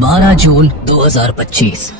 12 जून 2025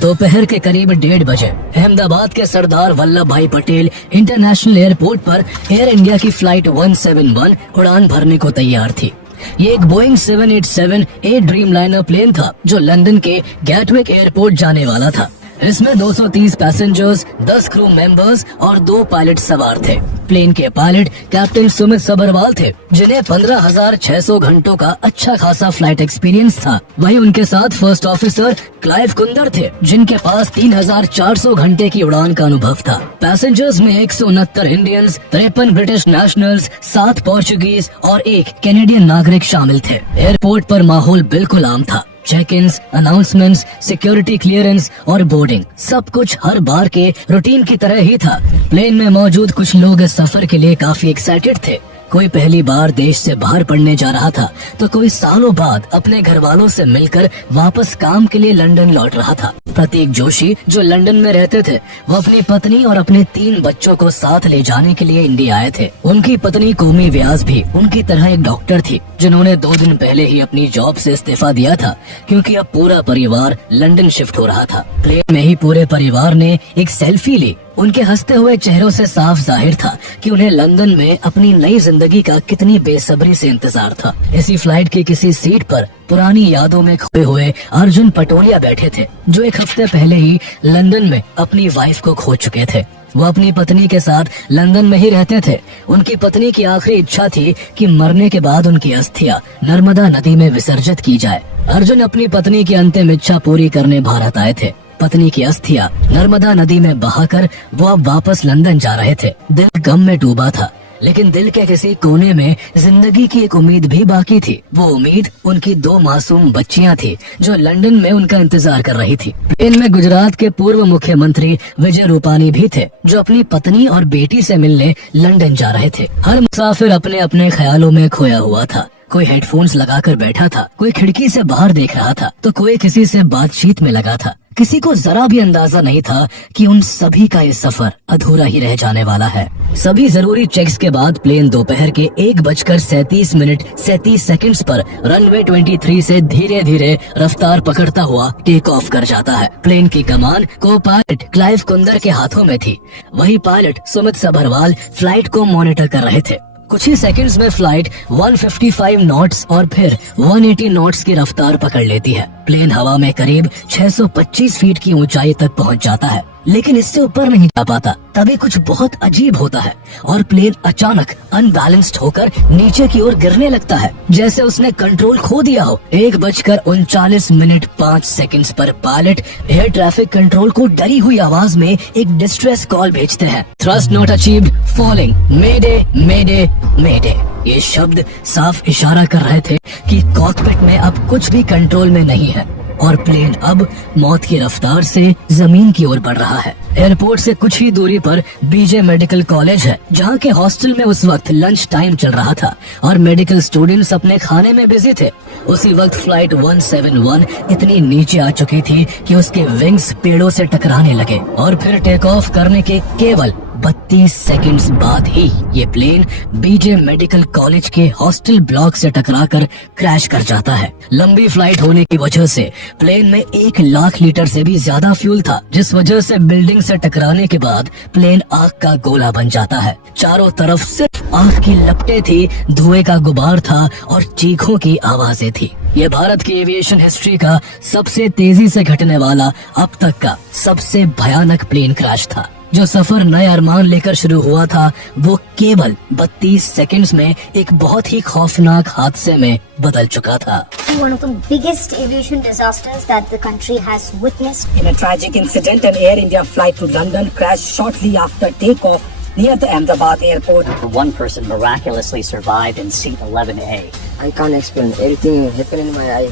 दोपहर के करीब 1:30 बजे अहमदाबाद के सरदार वल्लभ भाई पटेल इंटरनेशनल एयरपोर्ट पर एयर इंडिया की फ्लाइट 171 उड़ान भरने को तैयार थी। ये एक बोइंग 787 ड्रीमलाइनर प्लेन था जो लंदन के गैटविक एयरपोर्ट जाने वाला था। इसमें 230 पैसेंजर्स, 10 क्रू मेंबर्स और 2 पायलट सवार थे। प्लेन के पायलट कैप्टन सुमित सबरवाल थे, जिन्हें 15,600 घंटों का अच्छा खासा फ्लाइट एक्सपीरियंस था। वहीं उनके साथ फर्स्ट ऑफिसर क्लाइव कुंदर थे, जिनके पास 3,400 घंटे की उड़ान का अनुभव था। पैसेंजर्स में 169 इंडियंस, 53 ब्रिटिश नेशनल्स, 7 पोर्चुगीज और 1 कैनेडियन नागरिक शामिल थे। एयरपोर्ट पर माहौल बिल्कुल आम था। चेक-इन्स, अनाउंसमेंट्स, सिक्योरिटी क्लियरेंस और बोर्डिंग, सब कुछ हर बार के रूटीन की तरह ही था। प्लेन में मौजूद कुछ लोग इस सफर के लिए काफी एक्साइटेड थे। कोई पहली बार देश से बाहर पढ़ने जा रहा था, तो कोई सालों बाद अपने घर वालों से मिलकर वापस काम के लिए लंदन लौट रहा था। प्रतीक जोशी जो लंदन में रहते थे, वो अपनी पत्नी और अपने 3 बच्चों को साथ ले जाने के लिए इंडिया आए थे। उनकी पत्नी कोमी व्यास भी उनकी तरह एक डॉक्टर थी, जिन्होंने 2 दिन पहले ही अपनी जॉब से इस्तीफा दिया था, क्योंकि अब पूरा परिवार लंदन शिफ्ट हो रहा था। प्लेन में ही पूरे परिवार ने एक सेल्फी ली। उनके हंसते हुए चेहरों से साफ जाहिर था कि उन्हें लंदन में अपनी नई जिंदगी का कितनी बेसब्री से इंतजार था। इसी फ्लाइट की किसी सीट पर पुरानी यादों में खोए हुए अर्जुन पटोलिया बैठे थे, जो 1 हफ्ते पहले ही लंदन में अपनी वाइफ को खो चुके थे। वो अपनी पत्नी के साथ लंदन में ही रहते थे। उनकी पत्नी की आखिरी इच्छा थी कि मरने के बाद उनकी अस्थियां नर्मदा नदी में विसर्जित की जाए। अर्जुन अपनी पत्नी की अंतिम इच्छा पूरी करने भारत आए थे। पत्नी की अस्थियां नर्मदा नदी में बहाकर वो अब वापस लंदन जा रहे थे। दिल गम में डूबा था, लेकिन दिल के किसी कोने में जिंदगी की एक उम्मीद भी बाकी थी। वो उम्मीद उनकी 2 मासूम बच्चियां थी, जो लंदन में उनका इंतजार कर रही थी। प्लेन में गुजरात के पूर्व मुख्यमंत्री विजय रूपानी भी थे, जो अपनी पत्नी और बेटी से मिलने लंदन जा रहे थे। हर मुसाफिर अपने अपने ख्यालों में खोया हुआ था। कोई हेडफोन्स लगाकर बैठा था, कोई खिड़की से बाहर देख रहा था, तो कोई किसी से बातचीत में लगा था। किसी को जरा भी अंदाजा नहीं था कि उन सभी का ये सफर अधूरा ही रह जाने वाला है। सभी जरूरी चेक्स के बाद प्लेन दोपहर के 1:37 पर रनवे 23 से धीरे धीरे रफ्तार पकड़ता हुआ टेक ऑफ कर जाता है। प्लेन की कमान को पायलट क्लाइव कुंदर के हाथों में थी। वही पायलट सुमित सबरवाल फ्लाइट को मॉनिटर कर रहे थे। कुछ ही सेकंड्स में फ्लाइट 155 नॉट्स और फिर 180 नॉट्स की रफ्तार पकड़ लेती है। प्लेन हवा में करीब 625 फीट की ऊंचाई तक पहुंच जाता है, लेकिन इससे ऊपर नहीं जा पाता। तभी कुछ बहुत अजीब होता है और प्लेन अचानक अनबैलेंस्ड होकर नीचे की ओर गिरने लगता है, जैसे उसने कंट्रोल खो दिया हो। 1:39:05 पर पायलट एयर ट्रैफिक कंट्रोल को डरी हुई आवाज में एक डिस्ट्रेस कॉल भेजते हैं। थ्रस्ट नॉट अचीव्ड, फॉलिंग, मेडे मेडे मेडे। ये शब्द साफ इशारा कर रहे थे कि कॉकपिट में अब कुछ भी कंट्रोल में नहीं है और प्लेन अब मौत की रफ्तार से जमीन की ओर बढ़ रहा है। एयरपोर्ट से कुछ ही दूरी पर बीजे मेडिकल कॉलेज है, जहाँ के हॉस्टल में उस वक्त लंच टाइम चल रहा था और मेडिकल स्टूडेंट्स अपने खाने में बिजी थे। उसी वक्त फ्लाइट 171 इतनी नीचे आ चुकी थी कि उसके विंग्स पेड़ों से टकराने लगे और फिर टेक ऑफ करने के केवल 32 सेकंड्स बाद ही ये प्लेन बीजे मेडिकल कॉलेज के हॉस्टल ब्लॉक से टकराकर क्रैश कर जाता है। लंबी फ्लाइट होने की वजह से प्लेन में 1 लाख लीटर से भी ज्यादा फ्यूल था, जिस वजह से बिल्डिंग से टकराने के बाद प्लेन आग का गोला बन जाता है। चारों तरफ सिर्फ आग की लपटें थी, धुएं का गुबार था और चीखों की आवाजें थी। ये भारत की एविएशन हिस्ट्री का सबसे तेजी से घटने वाला अब तक का सबसे भयानक प्लेन क्रैश था। जो सफर नए अरमान लेकर शुरू हुआ था, वो केवल 32 सेकंड्स में एक बहुत ही खौफनाक हादसे में बदल चुका था। One of the biggest aviation disasters that the country has witnessed. In a tragic incident, an Air India flight to London crashed shortly after takeoff near the Ahmedabad airport. One person miraculously survived in seat 11A. I can't explain. Everything happened in my eye.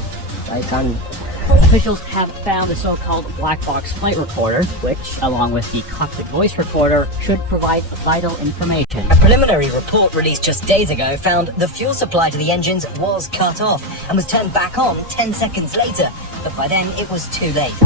I can't. Officials have found the so-called black box flight recorder, which, along with the cockpit voice recorder, should provide vital information. A preliminary report released just days ago found the fuel supply to the engines was cut off and was turned back on 10 seconds later, but by then it was too late.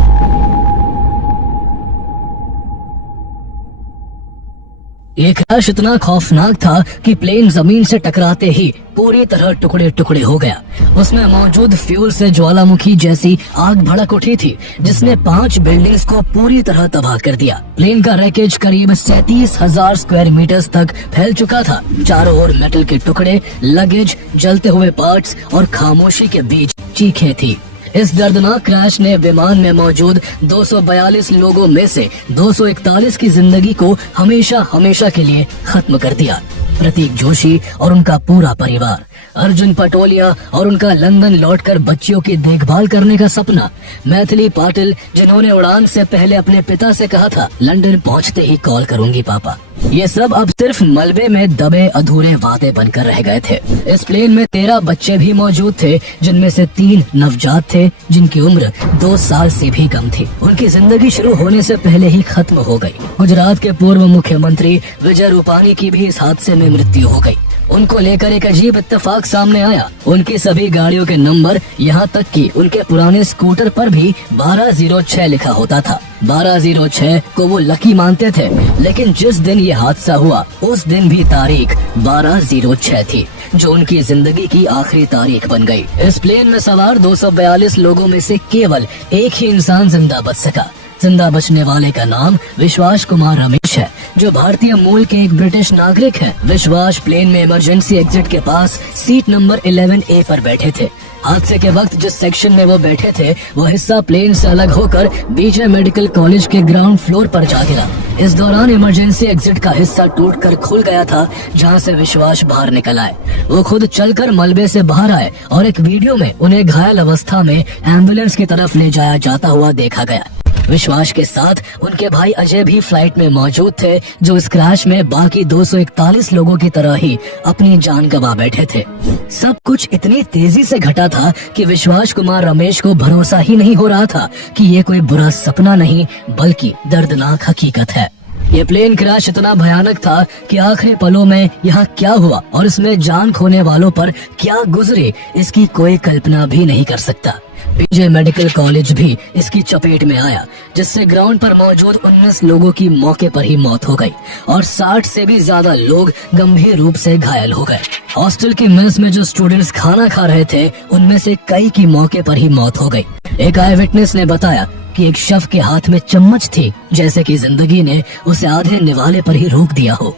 ये crash इतना खौफनाक था कि plane जमीन से टकराते ही पूरी तरह टुकड़े टुकड़े हो गया। उसमें मौजूद फ्यूल से ज्वालामुखी जैसी आग भड़क उठी थी, जिसने 5 बिल्डिंग्स को पूरी तरह तबाह कर दिया। प्लेन का रैकेज करीब 37,000 स्क्वायर मीटर्स तक फैल चुका था। चारों ओर मेटल के टुकड़े, लगेज, जलते हुए पार्ट्स और खामोशी के बीच चीखें थी। इस दर्दनाक क्रैश ने विमान में मौजूद 242 लोगों में से 241 की जिंदगी को हमेशा हमेशा के लिए खत्म कर दिया। प्रतीक जोशी और उनका पूरा परिवार, अर्जुन पटोलिया और उनका लंदन लौटकर बच्चियों की देखभाल करने का सपना, मैथिली पाटिल जिन्होंने उड़ान से पहले अपने पिता से कहा था लंदन पहुंचते ही कॉल करूंगी पापा, ये सब अब सिर्फ मलबे में दबे अधूरे वादे बनकर रह गए थे। इस प्लेन में 13 बच्चे भी मौजूद थे, जिनमें से 3 नवजात थे जिनकी उम्र 2 साल से भी कम थी। उनकी जिंदगी शुरू होने से पहले ही खत्म हो गई। गुजरात के पूर्व मुख्यमंत्री विजय रूपानी की भी इस हादसे में मृत्यु हो गई। उनको लेकर एक अजीब इत्तेफाक सामने आया। उनकी सभी गाड़ियों के नंबर, यहाँ तक कि उनके पुराने स्कूटर पर भी 1206 लिखा होता था। 1206 को वो लकी मानते थे, लेकिन जिस दिन ये हादसा हुआ उस दिन भी तारीख 1206 थी, जो उनकी जिंदगी की आखिरी तारीख बन गई। इस प्लेन में सवार 242 लोगों में से केवल एक ही इंसान जिंदा बच सका। जिंदा बचने वाले का नाम विश्वास कुमार रमेश है, जो भारतीय मूल के एक ब्रिटिश नागरिक है। विश्वास प्लेन में इमरजेंसी एग्जिट के पास सीट नंबर 11A पर बैठे थे। हादसे के वक्त जिस सेक्शन में वो बैठे थे वो हिस्सा प्लेन से अलग होकर बीजे मेडिकल कॉलेज के ग्राउंड फ्लोर पर जा गिरा। इस दौरान इमरजेंसी एग्जिट का हिस्सा टूटकर खुल गया था, जहां से विश्वास बाहर निकल आए। वो खुद चलकर मलबे से बाहर आए और एक वीडियो में उन्हें घायल अवस्था में एम्बुलेंस की तरफ ले जाया जाता हुआ देखा गया। विश्वास के साथ उनके भाई अजय भी फ्लाइट में मौजूद थे, जो इस क्रैश में बाकी 241 लोगों की तरह ही अपनी जान गंवा बैठे थे। सब कुछ इतनी तेजी से घटा था कि विश्वास कुमार रमेश को भरोसा ही नहीं हो रहा था कि ये कोई बुरा सपना नहीं बल्कि दर्दनाक हकीकत है। ये प्लेन क्रैश इतना भयानक था कि आखिरी पलों में यहाँ क्या हुआ और इसमें जान खोने वालों पर क्या गुजरे, इसकी कोई कल्पना भी नहीं कर सकता। बीजे मेडिकल कॉलेज भी इसकी चपेट में आया, जिससे ग्राउंड पर मौजूद 19 लोगों की मौके पर ही मौत हो गई और 60 से भी ज्यादा लोग गंभीर रूप से घायल हो गए। हॉस्टल की मेस में जो स्टूडेंट्स खाना खा रहे थे, उनमें से कई की मौके पर ही मौत हो गई। एक आई विटनेस ने बताया कि एक शव के हाथ में चम्मच थी, जैसे कि जिंदगी ने उसे आधे निवाले पर ही रोक दिया हो।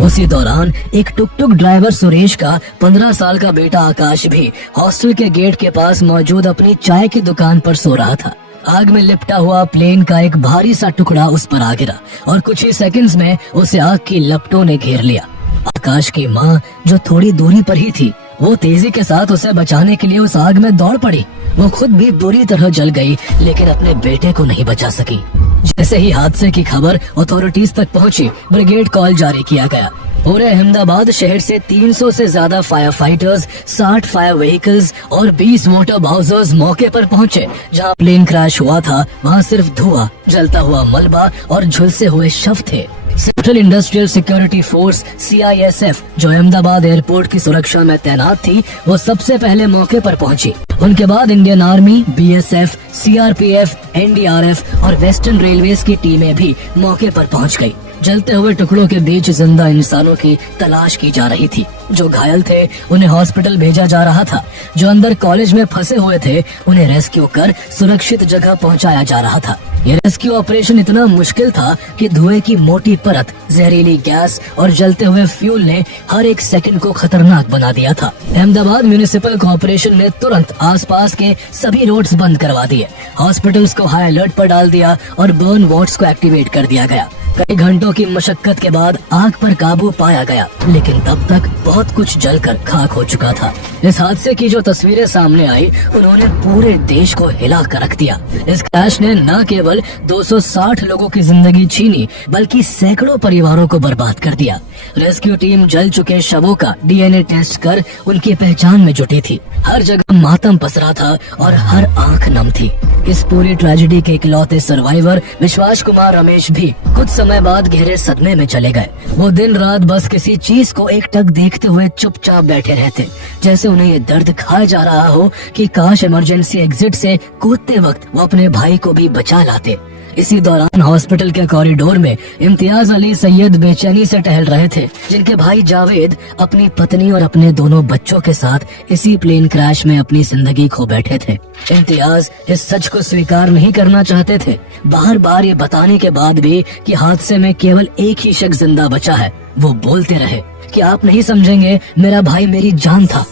उसी दौरान एक टुक टुक ड्राइवर सुरेश का 15 साल का बेटा आकाश भी हॉस्टल के गेट के पास मौजूद अपनी चाय की दुकान पर सो रहा था। आग में लिपटा हुआ प्लेन का एक भारी सा टुकड़ा उस पर आ गिरा और कुछ ही सेकंड्स में उसे आग की लपटों ने घेर लिया। आकाश की माँ, जो थोड़ी दूरी पर ही थी, वो तेजी के साथ उसे बचाने के लिए उस आग में दौड़ पड़ी। वो खुद भी बुरी तरह जल गई, लेकिन अपने बेटे को नहीं बचा सकी। जैसे ही हादसे की खबर अथॉरिटीज तक पहुंची, ब्रिगेड कॉल जारी किया गया। पूरे अहमदाबाद शहर से 300 से ज्यादा फायर फाइटर्स, 60 फायर व्हीकल्स और 20 मोटर बाउजर्स मौके पर पहुंचे। जहां प्लेन क्रैश हुआ था, वहां सिर्फ धुआं, जलता हुआ मलबा और झुलसे हुए शव थे। Central industrial security force CISF, जो अहमदाबाद एयरपोर्ट की सुरक्षा में तैनात थी, वो सबसे पहले मौके पर पहुंची। उनके बाद Indian army, BSF, CRPF, NDRF और वेस्टर्न रेलवेज की टीमें भी मौके पर पहुंच गई। जलते हुए टुकड़ों के बीच जिंदा इंसानों की तलाश की जा रही थी। जो घायल थे उन्हें हॉस्पिटल भेजा जा रहा था। जो अंदर कॉलेज में फंसे हुए थे उन्हें रेस्क्यू कर सुरक्षित जगह पहुंचाया जा रहा था। ये रेस्क्यू ऑपरेशन इतना मुश्किल था कि धुएं की मोटी परत, जहरीली गैस और जलते हुए फ्यूल ने हर एक सेकंड को खतरनाक बना दिया था। अहमदाबाद म्यूनिसिपल कॉर्पोरेशन ने तुरंत आसपास के सभी रोड्स बंद करवा दिए, हॉस्पिटल्स को हाई अलर्ट पर डाल दिया और बर्न वार्ड्स को एक्टिवेट कर दिया गया। कई घंटों की मशक्कत के बाद आग पर काबू पाया गया, लेकिन तब तक बहुत कुछ जलकर खाक हो चुका था। इस हादसे की जो तस्वीरें सामने आई, उन्होंने पूरे देश को हिला कर रख दिया। इस क्रैश ने न केवल 260 लोगों की जिंदगी छीनी, बल्कि सैकड़ों परिवारों को बर्बाद कर दिया। रेस्क्यू टीम जल चुके शवों का DNA टेस्ट कर उनकी पहचान में जुटी थी। हर जगह मातम पसरा था और हर आंख नम थी। इस पूरी ट्रेजेडी के इकलौते सर्वाइवर विश्वास कुमार रमेश भी कुछ समय बाद गहरे सदमे में चले गए। वो दिन रात बस किसी चीज को एकटक देखते हुए चुपचाप बैठे रहते, जैसे उन्हें ये दर्द खाया जा रहा हो कि काश इमरजेंसी एग्जिट से कूदते वक्त वो अपने भाई को भी बचा लाते। इसी दौरान हॉस्पिटल के कॉरिडोर में इम्तियाज अली सैयद बेचैनी से टहल रहे थे, जिनके भाई जावेद अपनी पत्नी और अपने दोनों बच्चों के साथ इसी प्लेन क्रैश में अपनी जिंदगी खो बैठे थे। इम्तियाज इस सच को स्वीकार नहीं करना चाहते थे। बार बार ये बताने के बाद भी कि हादसे में केवल एक ही शख्स जिंदा बचा है, वो बोलते रहे कि आप नहीं समझेंगे, मेरा भाई मेरी जान था।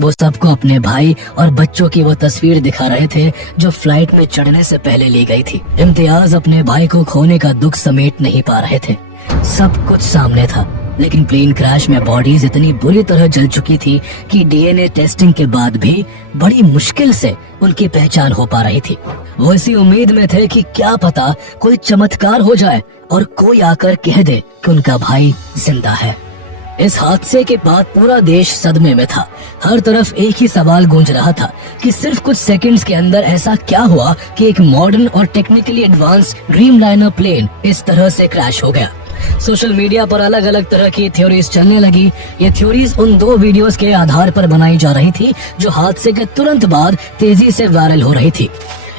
वो सबको अपने भाई और बच्चों की वो तस्वीर दिखा रहे थे जो फ्लाइट में चढ़ने से पहले ली गई थी। इम्तियाज अपने भाई को खोने का दुख समेट नहीं पा रहे थे। सब कुछ सामने था, लेकिन प्लेन क्रैश में बॉडीज इतनी बुरी तरह जल चुकी थी कि डीएनए टेस्टिंग के बाद भी बड़ी मुश्किल से उनकी पहचान हो पा रही थी। वो इसी उम्मीद में थे कि क्या पता कोई चमत्कार हो जाए और कोई आकर कह दे कि उनका भाई जिंदा है। इस हादसे के बाद पूरा देश सदमे में था। हर तरफ एक ही सवाल गूंज रहा था कि सिर्फ कुछ सेकंड्स के अंदर ऐसा क्या हुआ कि एक मॉडर्न और टेक्निकली एडवांस ड्रीमलाइनर प्लेन इस तरह से क्रैश हो गया। सोशल मीडिया पर अलग अलग तरह की थ्योरीज चलने लगी। ये थ्योरीज उन 2 वीडियोस के आधार पर बनाई जा रही थी जो हादसे के तुरंत बाद तेजी से वायरल हो रही थी।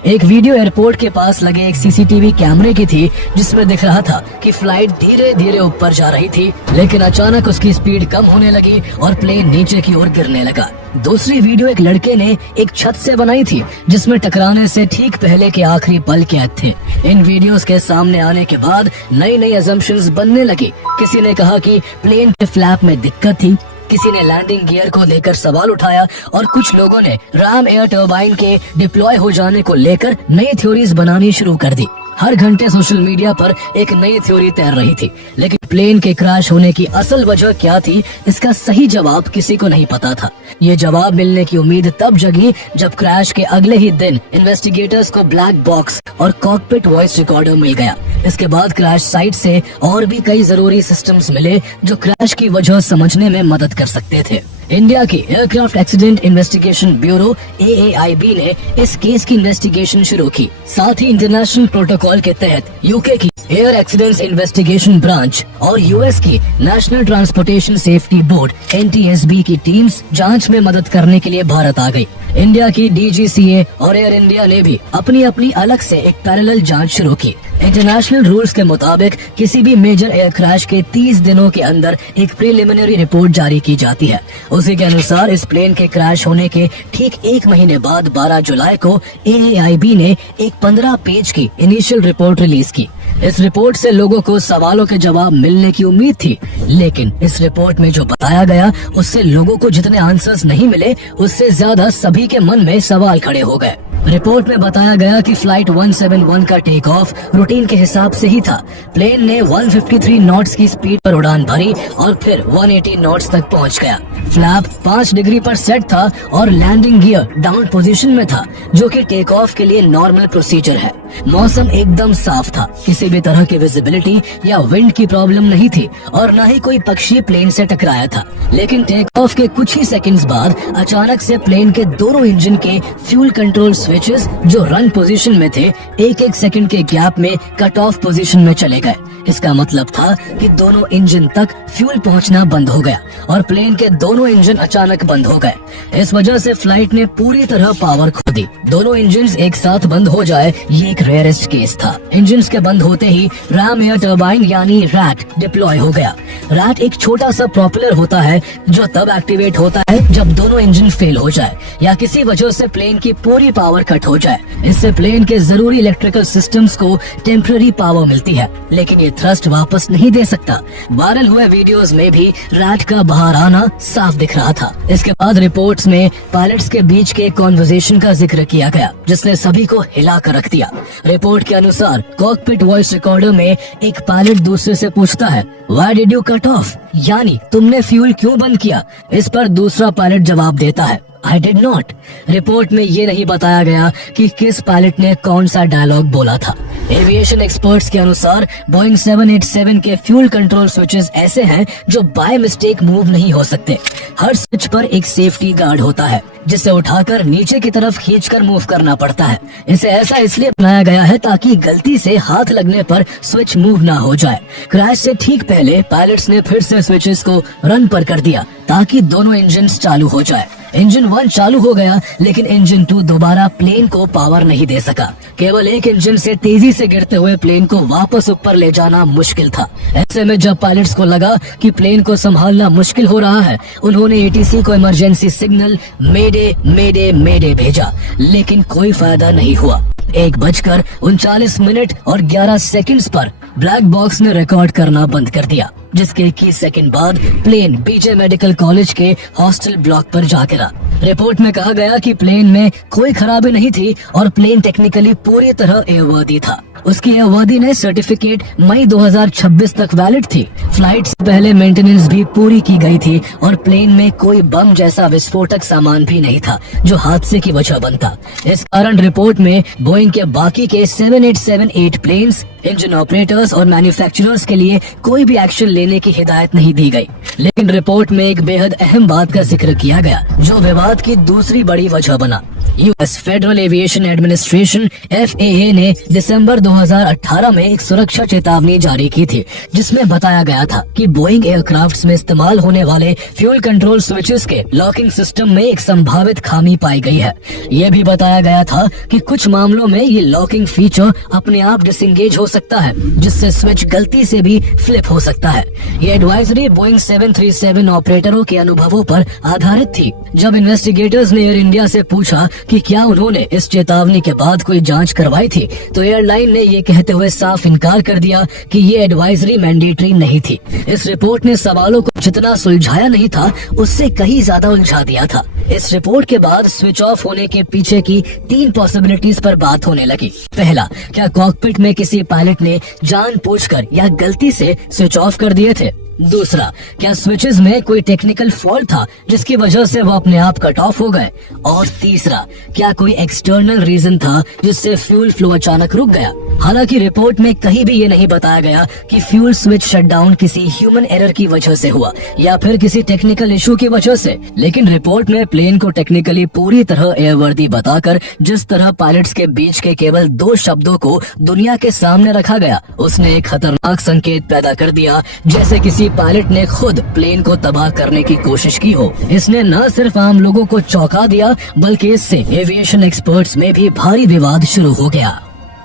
एक वीडियो एयरपोर्ट के पास लगे एक सीसीटीवी कैमरे की थी, जिसमें दिख रहा था कि फ्लाइट धीरे धीरे ऊपर जा रही थी, लेकिन अचानक उसकी स्पीड कम होने लगी और प्लेन नीचे की ओर गिरने लगा। दूसरी वीडियो एक लड़के ने एक छत से बनाई थी, जिसमें टकराने से ठीक पहले के आखिरी पल कैद थे। इन वीडियोस के सामने आने के बाद नई नई अजम्पशंस बनने लगी। किसी ने कहा कि प्लेन के फ्लैप में दिक्कत थी, किसी ने लैंडिंग गियर को लेकर सवाल उठाया और कुछ लोगों ने राम एयर टर्बाइन के डिप्लॉय हो जाने को लेकर नई थ्योरीज बनानी शुरू कर दी। हर घंटे सोशल मीडिया पर एक नई थ्योरी तैर रही थी, लेकिन प्लेन के क्रैश होने की असल वजह क्या थी, इसका सही जवाब किसी को नहीं पता था। ये जवाब मिलने की उम्मीद तब जगी जब क्रैश के अगले ही दिन इन्वेस्टिगेटर्स को ब्लैक बॉक्स और कॉकपिट वॉइस रिकॉर्डर मिल गया। इसके बाद क्रैश साइट से और भी कई जरूरी सिस्टम्स मिले जो क्रैश की वजह समझने में मदद कर सकते थे। इंडिया की aircraft accident investigation bureau AAIB ने इस केस की इन्वेस्टिगेशन शुरू की। साथ ही इंटरनेशनल प्रोटोकॉल के तहत यूके की एयर एक्सीडेंट्स इन्वेस्टिगेशन ब्रांच और यूएस की national transportation safety board NTSB की टीम्स जांच में मदद करने के लिए भारत आ गई। इंडिया की DGCA और एयर इंडिया ने भी अपनी अपनी अलग से एक पैरेलल जांच शुरू की। इंटरनेशनल रूल्स के मुताबिक किसी भी मेजर एयर क्रैश के 30 दिनों के अंदर एक प्रिलिमिनरी रिपोर्ट जारी की जाती है। उसी के अनुसार इस प्लेन के क्रैश होने के ठीक 1 महीने बाद 12 जुलाई को AAIB ने एक 15 पेज की इनिशियल रिपोर्ट रिलीज की। इस रिपोर्ट से लोगों को सवालों के जवाब मिलने की उम्मीद थी, लेकिन इस रिपोर्ट में जो बताया गया उससे लोगों को जितने आंसर्स नहीं मिले, उससे ज्यादा सभी के मन में सवाल खड़े हो गए। रिपोर्ट में बताया गया कि फ्लाइट 171 का टेक ऑफ रूटीन के हिसाब से ही था। प्लेन ने 153 नॉट्स की स्पीड पर उड़ान भरी और फिर 180 नॉट्स तक पहुंच गया। फ्लैप 5 डिग्री पर सेट था और लैंडिंग गियर डाउन पोजीशन में था, जो कि टेक ऑफ के लिए नॉर्मल प्रोसीजर है। मौसम एकदम साफ था, किसी भी तरह की विजिबिलिटी या विंड की प्रॉब्लम नहीं थी और न ही कोई पक्षी प्लेन से टकराया था। लेकिन टेक ऑफ के कुछ ही सेकंड्स बाद अचानक से प्लेन के दोनों इंजन के फ्यूल कंट्रोल स्विचेस जो रन पोजीशन में थे, 1-1 सेकंड के गैप में कट ऑफ पोजीशन में चले गए। इसका मतलब था कि दोनों इंजन तक फ्यूल पहुंचना बंद हो गया और प्लेन के दोनों इंजन अचानक बंद हो गए। इस वजह से फ्लाइट ने पूरी तरह पावर खो दी। दोनों इंजन एक साथ बंद हो जाए, ये एक रेयरेस्ट केस था। इंजन के बंद होते ही राम एयर टर्बाइन यानी रैट डिप्लॉय हो गया। रैट एक छोटा सा प्रोपेलर होता है जो तब एक्टिवेट होता है जब दोनों इंजन फेल हो जाए या किसी वजह से प्लेन की पूरी पावर कट हो जाए। इससे प्लेन के जरूरी इलेक्ट्रिकल सिस्टम्स को टेम्पररी पावर मिलती है, लेकिन ये थ्रस्ट वापस नहीं दे सकता। वायरल हुए वीडियोस में भी रैट का बाहर आना साफ दिख रहा था। इसके बाद रिपोर्ट्स में पायलट्स के बीच के कॉन्वर्सेशन का जिक्र किया गया, जिसने सभी को हिला कर रख दिया। रिपोर्ट के अनुसार कॉकपिट वॉइस रिकॉर्डर में एक पायलट दूसरे से पूछता है, why did you cut off, यानी तुमने फ्यूल क्यों बंद किया। इस पर दूसरा पायलट जवाब देता है, I did not। रिपोर्ट में ये नहीं बताया गया कि किस पायलट ने कौन सा डायलॉग बोला था। एविएशन एक्सपर्ट्स के अनुसार बोइंग 787 के फ्यूल कंट्रोल स्विचेस ऐसे हैं जो बाय मिस्टेक मूव नहीं हो सकते। हर स्विच पर एक सेफ्टी गार्ड होता है। जिसे उठाकर नीचे की तरफ खींचकर मूव करना पड़ता है। इसे ऐसा इसलिए बनाया गया है ताकि गलती से हाथ लगने पर स्विच मूव ना हो जाए। क्रैश से ठीक पहले पायलट्स ने फिर से स्विचेस को रन पर कर दिया ताकि दोनों इंजन चालू हो जाए। इंजन 1 चालू हो गया, लेकिन इंजन 2 दोबारा प्लेन को पावर नहीं दे सका। केवल एक इंजन से तेजी से गिरते हुए प्लेन को वापस ऊपर ले जाना मुश्किल था। ऐसे में जब पायलट्स को लगा कि प्लेन को संभालना मुश्किल हो रहा है, उन्होंने एटीसी को इमरजेंसी सिग्नल मेडे मेडे मेडे भेजा, लेकिन कोई फायदा नहीं हुआ। 1:39 और 11 सेकंड्स पर ब्लैक बॉक्स ने रिकॉर्ड करना बंद कर दिया, जिसके 21 सेकंड बाद प्लेन बीजे मेडिकल कॉलेज के हॉस्टल ब्लॉक पर जा गिरा। रिपोर्ट में कहा गया कि प्लेन में कोई खराबी नहीं थी और प्लेन टेक्निकली पूरी तरह एयरवर्दी था। उसकी एयरवर्दीनेस सर्टिफिकेट मई 2026 तक वैलिड थी। फ्लाइट से पहले मेंटेनेंस भी पूरी की गई थी और प्लेन में कोई बम जैसा विस्फोटक सामान भी नहीं था जो हादसे की वजह बनता। इस कारण रिपोर्ट में बोइंग के बाकी के 7878 प्लेन्स, इंजन ऑपरेटर्स और मैन्युफैक्चरर्स के लिए कोई भी एक्शन लेने की हिदायत नहीं दी गई। लेकिन रिपोर्ट में एक बेहद अहम बात का जिक्र किया गया जो विवाद की दूसरी बड़ी वजह बना। US federal aviation administration FAA ने दिसंबर 2018 में एक सुरक्षा चेतावनी जारी की थी, जिसमें बताया गया था कि बोइंग एयरक्राफ्ट्स में इस्तेमाल होने वाले फ्यूल कंट्रोल स्विचेस के लॉकिंग सिस्टम में एक संभावित खामी पाई गई है। यह भी बताया गया था कि कुछ मामलों में ये लॉकिंग फीचर अपने आप डिसएंगेज हो सकता है, जिससे स्विच गलती से भी फ्लिप हो सकता है। ये एडवाइजरी बोइंग 737 ऑपरेटरों के अनुभवों पर आधारित थी। जब इन्वेस्टिगेटर्स ने एयर इंडिया से पूछा कि क्या उन्होंने इस चेतावनी के बाद कोई जांच करवाई थी, तो एयरलाइन ने ये कहते हुए साफ इनकार कर दिया कि ये एडवाइजरी मैंडेटरी नहीं थी। इस रिपोर्ट ने सवालों को जितना सुलझाया नहीं था, उससे कहीं ज्यादा उलझा दिया था। इस रिपोर्ट के बाद स्विच ऑफ होने के पीछे की 3 पॉसिबिलिटीज पर बात होने लगी। पहला, क्या कॉकपिट में किसी पायलट ने जानबूझकर या गलती से स्विच ऑफ कर दिए थे? दूसरा, क्या स्विचेस में कोई टेक्निकल फॉल्ट था जिसकी वजह से वो अपने आप कट ऑफ हो गए? और तीसरा, क्या कोई एक्सटर्नल रीजन था जिससे फ्यूल फ्लो अचानक रुक गया? हालांकि रिपोर्ट में कहीं भी ये नहीं बताया गया कि फ्यूल स्विच शटडाउन किसी ह्यूमन एरर की वजह से हुआ या फिर किसी टेक्निकल इशू की वजह से। लेकिन रिपोर्ट में प्लेन को टेक्निकली पूरी तरह एयरवर्दी बताकर जिस तरह पायलट्स के बीच के केवल 2 शब्दों को दुनिया के सामने रखा गया, उसने एक खतरनाक संकेत पैदा कर दिया, जैसे किसी पायलट ने खुद प्लेन को तबाह करने की कोशिश की हो। इसने न सिर्फ आम लोगों को चौंका दिया, बल्कि इससे एविएशन एक्सपर्ट्स में भी भारी विवाद शुरू हो गया।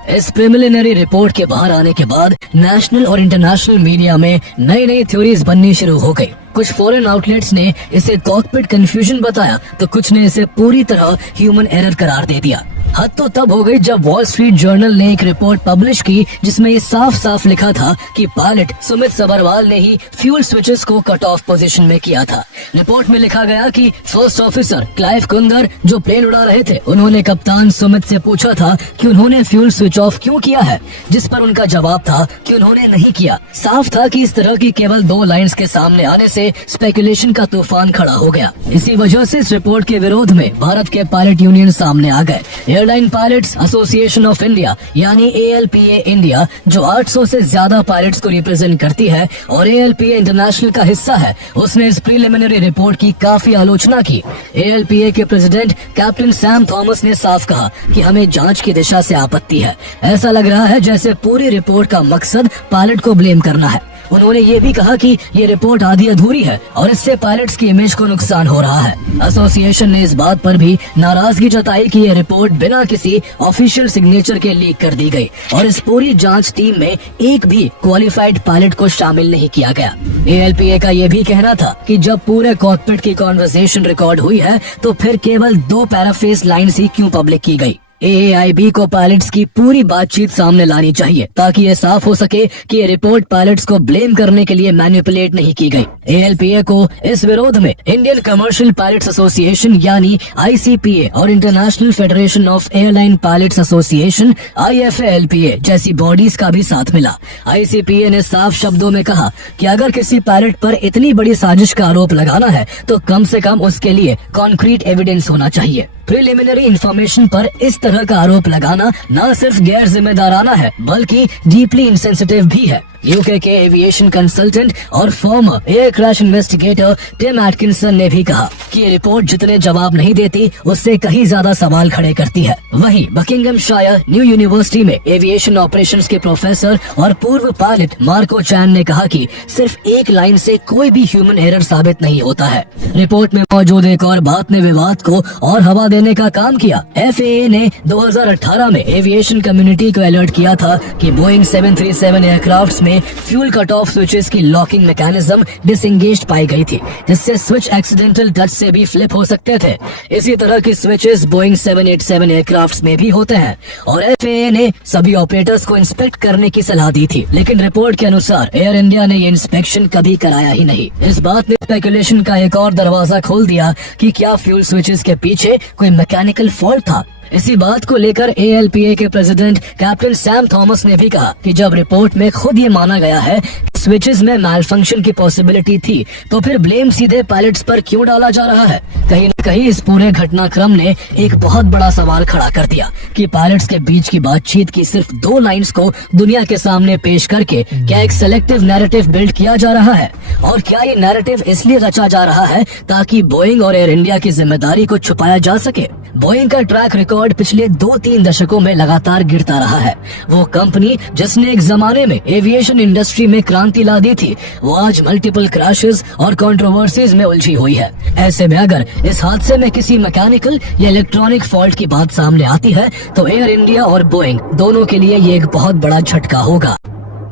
इस प्रिलिमिनरी रिपोर्ट के बाहर आने के बाद नेशनल और इंटरनेशनल मीडिया में नई थ्योरीज बननी शुरू हो गई। कुछ फॉरेन आउटलेट्स ने इसे कॉकपिट कंफ्यूजन बताया, तो कुछ ने इसे पूरी तरह ह्यूमन एरर करार दे दिया। हद तो तब हो गई जब वॉल स्ट्रीट जर्नल ने एक रिपोर्ट पब्लिश की जिसमें ये साफ साफ लिखा था कि पायलट सुमित सबरवाल ने ही फ्यूल स्विचेस को कट ऑफ पोजीशन में किया था। रिपोर्ट में लिखा गया कि फर्स्ट ऑफिसर क्लाइव कुंदर जो प्लेन उड़ा रहे थे, उन्होंने कप्तान सुमित से पूछा था कि उन्होंने फ्यूल स्विच ऑफ क्यों किया है, जिस पर उनका जवाब था कि उन्होंने नहीं किया। साफ था कि इस तरह की केवल 2 लाइंस के सामने आने से स्पेकुलेशन का तूफान खड़ा हो गया। इसी वजह से इस रिपोर्ट के विरोध में भारत के पायलट यूनियन सामने आ गए। Airline pilots association of India यानी ALPA इंडिया, जो 800 से ज्यादा पायलट्स को रिप्रेजेंट करती है और ALPA इंटरनेशनल का हिस्सा है, उसने इस प्रीलिमिनरी रिपोर्ट की काफी आलोचना की। ALPA के प्रेसिडेंट कैप्टन सैम थॉमस ने साफ कहा कि हमें जांच की दिशा से आपत्ति है। ऐसा लग रहा है जैसे पूरी रिपोर्ट का मकसद पायलट को ब्लेम करना है। उन्होंने ये भी कहा कि ये रिपोर्ट आधी अधूरी है और इससे पायलट्स की इमेज को नुकसान हो रहा है। एसोसिएशन ने इस बात पर भी नाराजगी जताई कि ये रिपोर्ट बिना किसी ऑफिशियल सिग्नेचर के लीक कर दी गई और इस पूरी जांच टीम में एक भी क्वालिफाइड पायलट को शामिल नहीं किया गया। ALPA का ये भी कहना था कि जब पूरे कॉकपिट की कॉन्वर्सेशन रिकॉर्ड हुई है, तो फिर केवल 2 पैराफ्रेज लाइन्स ही क्यों पब्लिक की गई। AAIB को पायलट्स की पूरी बातचीत सामने लानी चाहिए ताकि ये साफ हो सके कि ये रिपोर्ट पायलट्स को ब्लेम करने के लिए मैनिपुलेट नहीं की गई। ALPA को इस विरोध में इंडियन कमर्शियल पायलट्स एसोसिएशन यानी ICPA और international federation of airline pilots association IFALPA जैसी बॉडीज का भी साथ मिला। ICPA ने साफ शब्दों में कहा कि अगर किसी पायलट पर इतनी बड़ी साजिश का आरोप लगाना है तो कम से कम उसके लिए कॉन्क्रीट एविडेंस होना चाहिए। प्रिलिमिनरी इंफॉर्मेशन पर इस तरह का आरोप लगाना न सिर्फ गैर जिम्मेदाराना है, बल्कि डीपली इनसेंसिटिव भी है। यूके के एविएशन कंसल्टेंट और former air crash investigator Tim Atkinson ने भी कहा कि ये रिपोर्ट जितने जवाब नहीं देती उससे कहीं ज्यादा सवाल खड़े करती है। वहीं बकिंगमशायर न्यू यूनिवर्सिटी में एविएशन ऑपरेशंस के प्रोफेसर और पूर्व पायलट मार्को चैन ने कहा कि सिर्फ एक लाइन से कोई भी ह्यूमन एरर साबित नहीं होता है। रिपोर्ट में मौजूद एक और बात ने विवाद को और हवा देने का काम किया। FAA ने 2018 में एविएशन कम्युनिटी को अलर्ट किया था कि बोइंग 737 एयरक्राफ्ट्स में फ्यूल कट ऑफ स्विचेस की लॉकिंग मैकेनिज्म डिसएंगेज्ड पाई गई थी, जिससे स्विच एक्सीडेंटल टच से भी फ्लिप हो सकते थे। इसी तरह की स्विचेस बोइंग 787 एयरक्राफ्ट्स में भी होते हैं और FAA ने सभी ऑपरेटर्स को इंस्पेक्ट करने की सलाह दी थी, लेकिन रिपोर्ट के अनुसार एयर इंडिया ने ये इंस्पेक्शन कभी कराया ही नहीं। इस बात ने स्पेकुलेशन का एक और दरवाजा खोल दिया कि क्या फ्यूल स्विचेस के पीछे कोई मैकेनिकल फॉल्ट था। इसी बात को लेकर ALPA के प्रेसिडेंट कैप्टन सैम थॉमस ने भी कहा कि जब रिपोर्ट में खुद ये माना गया है कि स्विचेस में मैलफंक्शन की पॉसिबिलिटी थी, तो फिर ब्लेम सीधे पायलट्स पर क्यों डाला जा रहा है। कहीं न कहीं इस पूरे घटनाक्रम ने एक बहुत बड़ा सवाल खड़ा कर दिया कि पायलट्स के बीच की बातचीत की सिर्फ 2 लाइंस को दुनिया के सामने पेश करके क्या एक सेलेक्टिव नैरेटिव बिल्ड किया जा रहा है, और क्या ये नैरेटिव इसलिए रचा जा रहा है ताकि बोइंग और एयर इंडिया की जिम्मेदारी को छुपाया जा सके। बोइंग का ट्रैक रिकॉर्ड पिछले 2-3 दशकों में लगातार गिरता रहा है। वो कंपनी जिसने एक जमाने में एविएशन इंडस्ट्री में क्रांति ला दी थी, वो आज मल्टीपल क्रैशेस और कंट्रोवर्सीज में उलझी हुई है। ऐसे में अगर इस हादसे में किसी मैकेनिकल या इलेक्ट्रॉनिक फॉल्ट की बात सामने आती है तो एयर इंडिया और बोइंग दोनों के लिए ये एक बहुत बड़ा झटका होगा।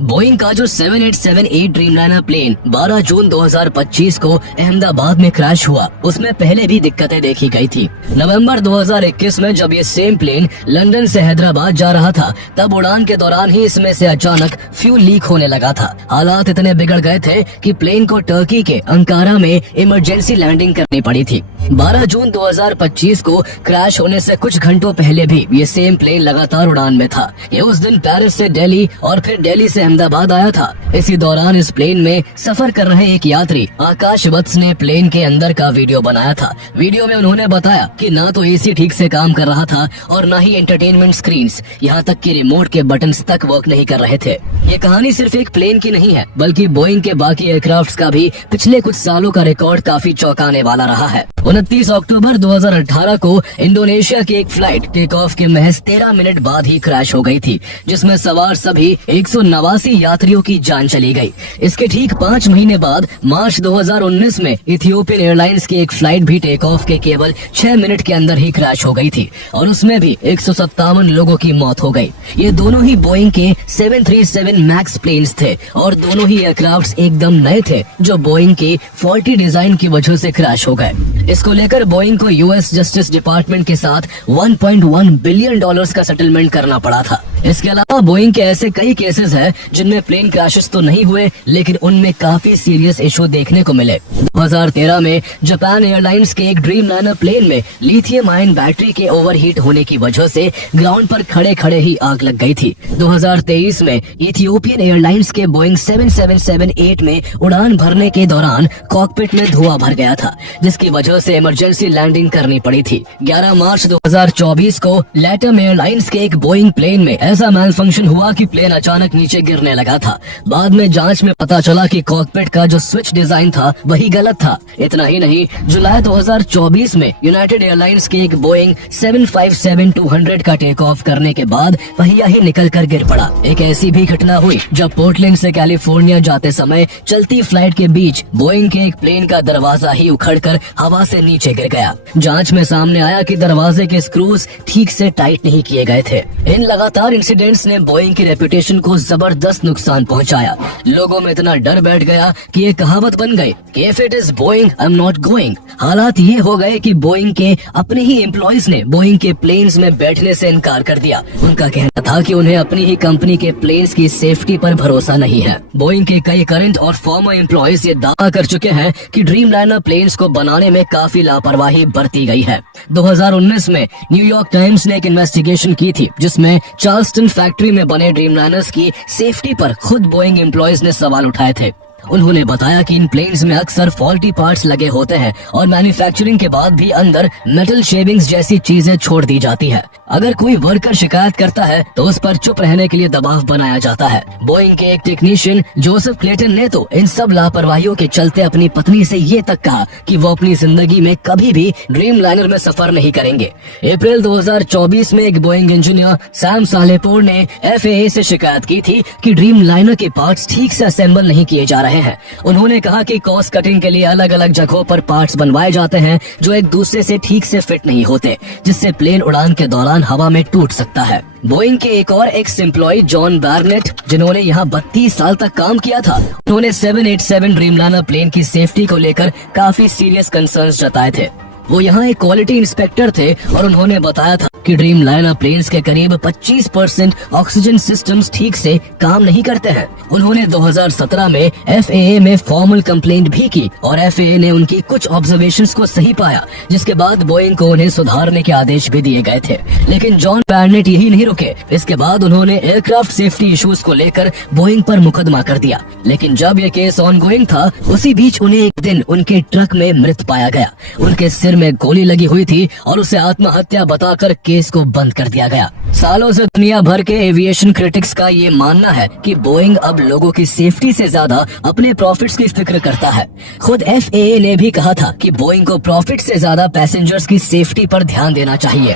बोइंग का जो 787-8 ड्रीमलाइनर प्लेन 12 जून 2025 को अहमदाबाद में क्रैश हुआ, उसमें पहले भी दिक्कतें देखी गई थी। नवंबर 2021 में जब ये सेम प्लेन लंदन से हैदराबाद जा रहा था, तब उड़ान के दौरान ही इसमें से अचानक फ्यूल लीक होने लगा था। हालात इतने बिगड़ गए थे कि प्लेन को टर्की के अंकारा में इमरजेंसी लैंडिंग करनी पड़ी थी। 12 जून 2025 को क्रैश होने से कुछ घंटों पहले भी ये सेम प्लेन लगातार उड़ान में था। ये उस दिन पेरिस से दिल्ली और फिर दिल्ली से अहमदाबाद आया था। इसी दौरान इस प्लेन में सफर कर रहे एक यात्री आकाश वत्स ने प्लेन के अंदर का वीडियो बनाया था। वीडियो में उन्होंने बताया कि ना तो एसी ठीक से काम कर रहा था और ना ही एंटरटेनमेंट स्क्रीन्स, यहाँ तक कि रिमोट के बटन्स तक वर्क नहीं कर रहे थे। ये कहानी सिर्फ एक प्लेन की नहीं है, बल्कि बोइंग के बाकी एयरक्राफ्ट्स का भी पिछले कुछ सालों का रिकॉर्ड काफी चौंकाने वाला रहा है। 29 अक्टूबर 2018 को इंडोनेशिया की एक फ्लाइट टेक ऑफ के महज 13 मिनट बाद ही क्रैश हो गई थी, जिसमें सवार सभी 189 यात्रियों की जान चली गई। इसके ठीक 5 महीने बाद मार्च 2019 में इथियोपियन एयरलाइंस की एक फ्लाइट भी टेक ऑफ के केवल 6 मिनट के अंदर ही क्रैश हो गई थी और उसमें भी 157 लोगों की मौत हो गई। ये दोनों ही बोइंग के 737 मैक्स प्लेन्स थे और दोनों ही एयरक्राफ्ट्स एकदम नए थे, जो बोइंग की फॉल्टी डिजाइन की वजह से क्रैश हो गए। इसको लेकर बोइंग को US जस्टिस डिपार्टमेंट के साथ $1.1 बिलियन का सेटलमेंट करना पड़ा था। इसके अलावा बोइंग के ऐसे कई केसेस हैं जिनमें प्लेन क्रैशेस तो नहीं हुए, लेकिन उनमें काफी सीरियस इशू देखने को मिले। 2013 में जापान एयरलाइंस के एक ड्रीमलाइनर प्लेन में लिथियम आयन बैटरी के ओवरहीट होने की वजह से ग्राउंड पर खड़े खड़े ही आग लग गई थी। 2023 में इथियोपियन एयरलाइंस के बोइंग 777-8 में उड़ान भरने के दौरान कॉकपिट में धुआं भर गया था, जिसकी वजह से इमरजेंसी लैंडिंग करनी पड़ी थी। 11 मार्च 2024 को लैटम एयरलाइंस के एक बोइंग प्लेन में ऐसा मैल फंक्शन हुआ कि प्लेन अचानक नीचे गिरने लगा था। बाद में जांच में पता चला कि कॉकपिट का जो स्विच डिजाइन था वही गलत था। इतना ही नहीं, जुलाई 2024 में यूनाइटेड एयरलाइंस के एक बोइंग 757-200 का टेक ऑफ करने के बाद पहिया ही निकल कर गिर पड़ा। एक ऐसी भी घटना हुई जब पोर्टलैंड से कैलिफोर्निया जाते समय चलती फ्लाइट के बीच बोइंग के एक प्लेन का दरवाजा ही उखड़कर हवा से नीचे गिर गया। जांच में सामने आया कि दरवाजे के स्क्रूज ठीक से टाइट नहीं किए गए थे। इन लगातार इंसिडेंट्स ने बोइंग की रेपुटेशन को जबरदस्त नुकसान पहुंचाया। लोगों में इतना डर बैठ गया कि ये कहावत बन गई कि if it is Boeing I am not going. हालात ये हो गए कि बोइंग के अपने ही एम्प्लॉइज ने बोइंग के प्लेन्स में बैठने से इनकार कर दिया। उनका कहना था कि उन्हें अपनी ही कंपनी के प्लेन्स की सेफ्टी पर भरोसा नहीं है। बोइंग के कई करंट और फॉर्मर एम्प्लॉइज ये दावा कर चुके हैं कि ड्रीमलाइनर प्लेन्स को बनाने में काफी लापरवाही बरती गई है। 2019 में न्यूयॉर्क टाइम्स ने एक इन्वेस्टिगेशन की थी, जिसमें चार्ल्सटन फैक्ट्री में बने ड्रीमलाइनर्स की सेफ्टी पर खुद बोइंग एम्प्लॉइज ने सवाल उठाए थे। उन्होंने बताया कि इन प्लेन्स में अक्सर फॉल्टी पार्ट्स लगे होते हैं और मैन्युफैक्चरिंग के बाद भी अंदर मेटल शेविंग्स जैसी चीजें छोड़ दी जाती है। अगर कोई वर्कर शिकायत करता है तो उस पर चुप रहने के लिए दबाव बनाया जाता है। बोइंग के एक टेक्नीशियन जोसेफ क्लेटन ने तो इन सब लापरवाहियों के चलते अपनी पत्नी से ये तक कहा कि वो अपनी जिंदगी में कभी भी ड्रीम लाइनर में सफर नहीं करेंगे। अप्रैल 2024 में एक बोइंग इंजीनियर सैम सालेपोर ने FAA से शिकायत की थी कि ड्रीम लाइनर के पार्ट्स ठीक से असेंबल नहीं किए जा रहे हैं। उन्होंने कहा कि कॉस्ट कटिंग के लिए अलग अलग जगहों पर पार्ट्स बनवाए जाते हैं जो एक दूसरे से ठीक से फिट नहीं होते, जिससे प्लेन उड़ान के दौरान हवा में टूट सकता है। बोइंग के एक और एक्स एम्प्लॉय जॉन बार्नेट, जिन्होंने यहाँ 32 साल तक काम किया था, उन्होंने 787 ड्रीमलाइनर प्लेन की सेफ्टी को लेकर काफी सीरियस कंसर्न्स जताए थे। वो यहाँ एक क्वालिटी इंस्पेक्टर थे और उन्होंने बताया था कि ड्रीम लाइनर प्लेन्स के करीब 25% ऑक्सीजन सिस्टम्स ठीक से काम नहीं करते हैं। उन्होंने 2017 में FAA में फॉर्मल कंप्लेंट भी की और FAA ने उनकी कुछ ऑब्जर्वेशंस को सही पाया, जिसके बाद बोइंग को उन्हें सुधारने के आदेश भी दिए गए थे। लेकिन जॉन बार्नेट यही नहीं रुके। इसके बाद उन्होंने एयरक्राफ्ट सेफ्टी इश्यूज को लेकर बोइंग पर मुकदमा कर दिया। लेकिन जब ये केस ऑनगोइंग था, उसी बीच उन्हें एक दिन उनके ट्रक में मृत पाया गया। उनके सिर में गोली लगी हुई थी और उसे आत्महत्या बताकर केस को बंद कर दिया गया। सालों से दुनिया भर के एविएशन क्रिटिक्स का ये मानना है कि बोइंग अब लोगों की सेफ्टी से ज्यादा अपने प्रॉफिट्स की फिक्र करता है। खुद FAA ने भी कहा था कि बोइंग को प्रॉफिट से ज्यादा पैसेंजर्स की सेफ्टी पर ध्यान देना चाहिए।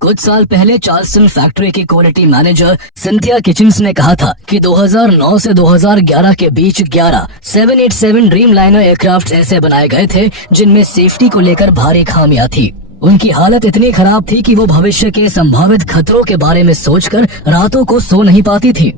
कुछ साल पहले चार्ल्सटन फैक्ट्री की क्वालिटी मैनेजर सिंथिया किचन्स ने कहा था कि 2009 से 2011 के बीच 11 787 ड्रीम लाइनर एयरक्राफ्ट ऐसे बनाए गए थे जिनमें सेफ्टी को लेकर भारी खामियां थी। उनकी हालत इतनी खराब थी कि वो भविष्य के संभावित खतरों के बारे में सोचकर रातों को सो नहीं पाती थी।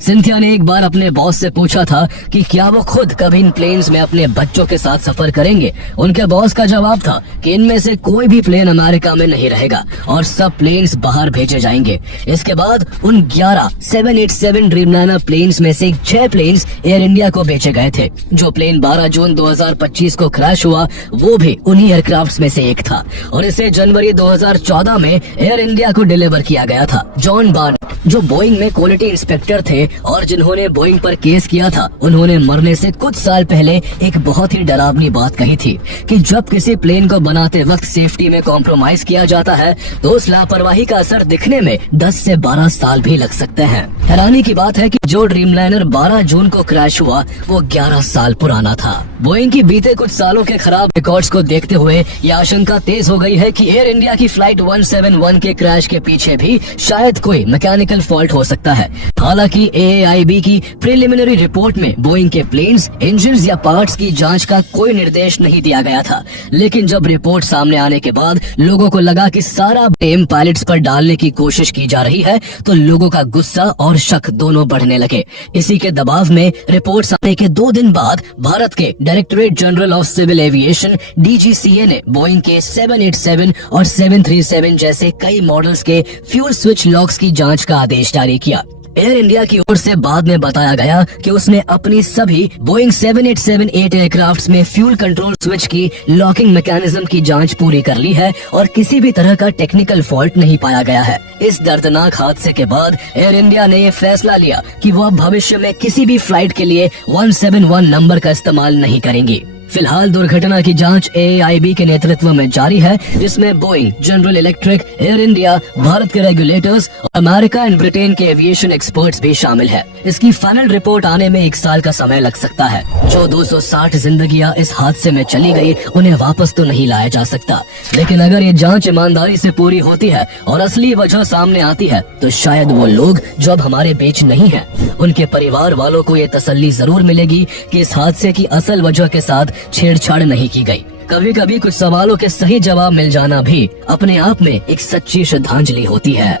सिंथिया ने एक बार अपने बॉस से पूछा था कि क्या वो खुद कभी इन प्लेन्स में अपने बच्चों के साथ सफर करेंगे। उनके बॉस का जवाब था कि इनमें से कोई भी प्लेन अमेरिका में नहीं रहेगा और सब प्लेन्स बाहर भेजे जाएंगे। इसके बाद उन 11 787 ड्रीमलाइनर प्लेन्स में से 6 प्लेन्स एयर इंडिया को बेचे गए थे। जो प्लेन 12 जून 2025 को क्रैश हुआ वो भी उन्हीं एयरक्राफ्ट में से एक था और इसे जनवरी 2014 में एयर इंडिया को डिलीवर किया गया था। जॉन बार्नेट, जो बोइंग में क्वालिटी इंस्पेक्टर थे और जिन्होंने बोइंग पर केस किया था, उन्होंने मरने से कुछ साल पहले एक बहुत ही डरावनी बात कही थी कि जब किसी प्लेन को बनाते वक्त सेफ्टी में कॉम्प्रोमाइज किया जाता है तो उस लापरवाही का असर दिखने में 10 से 12 साल भी लग सकते हैं। हैरानी की बात है कि जो ड्रीमलाइनर 12 जून को क्रैश हुआ वो 11 साल पुराना था। बोइंग की बीते कुछ सालों के खराब रिकॉर्ड्स को देखते हुए ये आशंका तेज हो गई है कि एयर इंडिया की फ्लाइट 171 के क्रैश के पीछे भी शायद कोई मैकेनिकल फॉल्ट हो सकता है। हालांकि AAIB की प्रिलिमिनरी रिपोर्ट में बोइंग के प्लेन्स, इंजन्स या पार्ट्स की जांच का कोई निर्देश नहीं दिया गया था। लेकिन जब रिपोर्ट सामने आने के बाद लोगों को लगा कि सारा ब्लेम पायलट्स पर डालने की कोशिश की जा रही है तो लोगों का गुस्सा और शक दोनों बढ़ने लगे। इसी के दबाव में रिपोर्ट आने के 2 दिन बाद भारत के directorate general of civil aviation DGCA ने बोइंग के 787 और 737 जैसे कई मॉडल्स के फ्यूल स्विच लॉक्स की जांच का आदेश जारी किया। एयर इंडिया की ओर से बाद में बताया गया कि उसने अपनी सभी बोइंग 787-8 एयरक्राफ्ट्स में फ्यूल कंट्रोल स्विच की लॉकिंग मैकेनिज्म की जांच पूरी कर ली है और किसी भी तरह का टेक्निकल फॉल्ट नहीं पाया गया है। इस दर्दनाक हादसे के बाद एयर इंडिया ने ये फैसला लिया कि वो अब भविष्य में किसी भी फ्लाइट के लिए 171 नंबर का इस्तेमाल नहीं करेंगी। फिलहाल दुर्घटना की जांच AAIB के नेतृत्व में जारी है, जिसमें Boeing, general electric, air India, Bharat के रेगुलेटर्स और अमेरिका एंड ब्रिटेन के एविएशन एक्सपर्ट्स भी शामिल है। इसकी फाइनल रिपोर्ट आने में 1 साल का समय लग सकता है। जो 260 जिंदगियां इस हादसे में चली गई उन्हें वापस तो नहीं लाया जा सकता, लेकिन अगर ये जांच ईमानदारी से पूरी होती है और असली वजह सामने आती है तो शायद वो लोग जो अब हमारे बीच नहीं है, उनके परिवार वालों को ये तसल्ली जरूर मिलेगी कि इस हादसे की असल वजह के साथ छेड़छाड़ नहीं की गई। कभी कभी कुछ सवालों के सही जवाब मिल जाना भी अपने आप में एक सच्ची श्रद्धांजलि होती है।